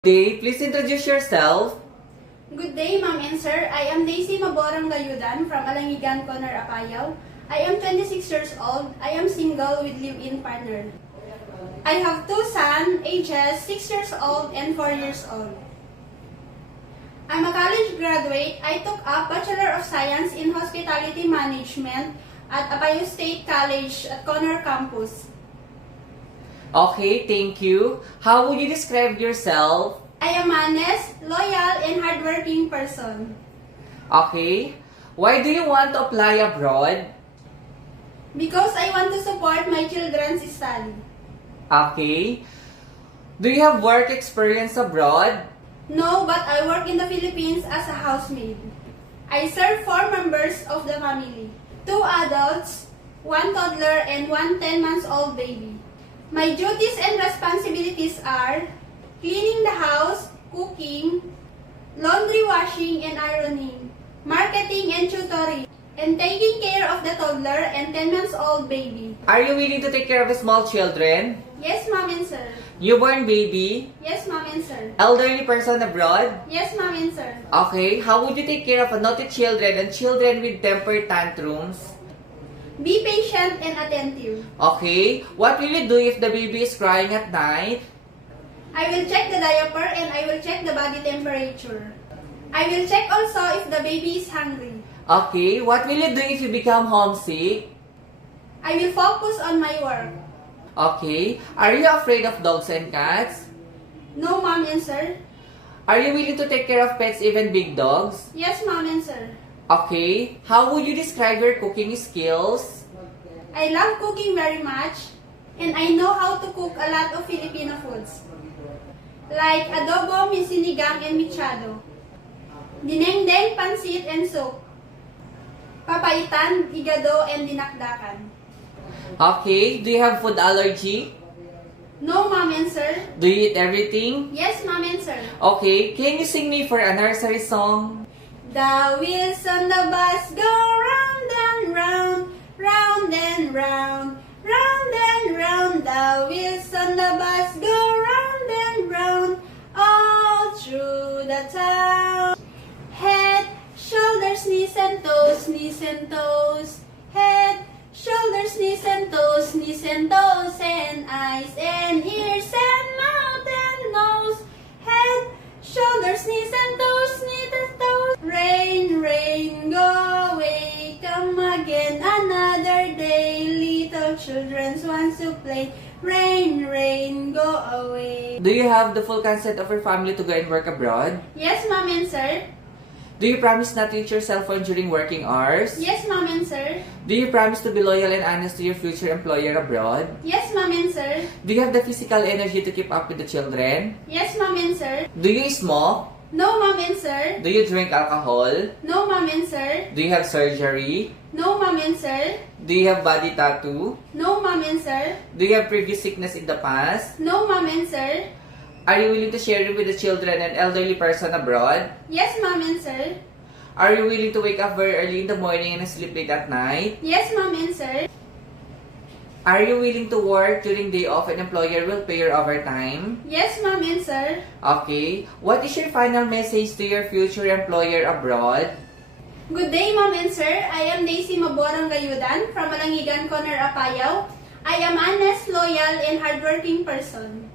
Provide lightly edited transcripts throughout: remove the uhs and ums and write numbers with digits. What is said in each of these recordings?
Day, please introduce yourself. Good day, ma'am and sir. I am Daisy Maborang Gayudan from Alangigan, Conar, Apayao. I am 26 years old. I am single with live-in partner. I have two sons, ages 6 years old and 4 years old. I'm a college graduate. I took up Bachelor of Science in Hospitality Management at Apayao State College at Conar Campus. Okay, thank you. How would you describe yourself? I am honest, loyal, and hardworking person. Okay. Why do you want to apply abroad? Because I want to support my children's study. Okay. Do you have work experience abroad? No, but I work in the Philippines as a housemaid. I serve 4 members of the family. 2 adults, 1 toddler, and 1 10-month-old baby. My duties and responsibilities are cleaning the house, cooking, laundry washing and ironing, marketing and tutoring, and taking care of the toddler and 10-month-old baby. Are you willing to take care of the small children? Yes, ma'am and sir. Newborn baby? Yes, ma'am and sir. Elderly person abroad? Yes, ma'am and sir. Okay. How would you take care of naughty children and children with temper tantrums? Be patient and attentive. Okay. What will you do if the baby is crying at night? I will check the diaper and I will check the body temperature. I will check also if the baby is hungry. Okay. What will you do if you become homesick? I will focus on my work. Okay. Are you afraid of dogs and cats? No, ma'am and sir. Are you willing to take care of pets, even big dogs? Yes, ma'am and sir. Okay. How would you describe your cooking skills? I love cooking very much and I know how to cook a lot of Filipino foods. Like adobo, sinigang, and michado. Dinengdeng, pansit, and soup. Papaitan, igado, and dinakdakan. Okay. Do you have food allergy? No, ma'am and sir. Do you eat everything? Yes, ma'am and sir. Okay. Can you sing me for a nursery song? The wheels on the bus go round and round, round and round, round and round. The wheels on the bus go round and round, all through the town. Head, shoulders, knees and toes, knees and toes. Head, shoulders, knees and toes, knees and toes, and eyes and ears and mouth and nose. Head, shoulders, knees and toes, knees and toes. Rain, rain, go away, come again another day. Little children want to play. Rain, rain, go away. Do you have the full consent of your family to go and work abroad? Yes, ma'am and sir. Do you promise not to use your cell phone during working hours? Yes, ma'am and sir. Do you promise to be loyal and honest to your future employer abroad? Yes, ma'am and sir. Do you have the physical energy to keep up with the children? Yes, ma'am and sir. Do you smoke? No, ma'am and sir. Do you drink alcohol? No, ma'am and sir. Do you have surgery? No, ma'am and sir. Do you have body tattoo? No, ma'am and sir. Do you have previous sickness in the past? No, ma'am and sir. Are you willing to share it with the children and elderly person abroad? Yes, ma'am and sir. Are you willing to wake up very early in the morning and sleep late at night? Yes, ma'am and sir. Are you willing to work during day off and employer will pay your overtime? Yes, ma'am and sir. Okay. What is your final message to your future employer abroad? Good day, ma'am and sir. I am Daisy Maborang Gayudan from Alangigan, Conar, Apayao. I am honest, loyal, and hardworking person.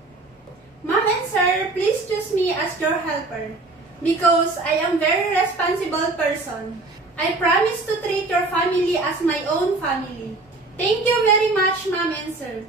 Ma'am and sir, please choose me as your helper because I am very responsible person. I promise to treat your family as my own family. Thank you very much, ma'am and sir.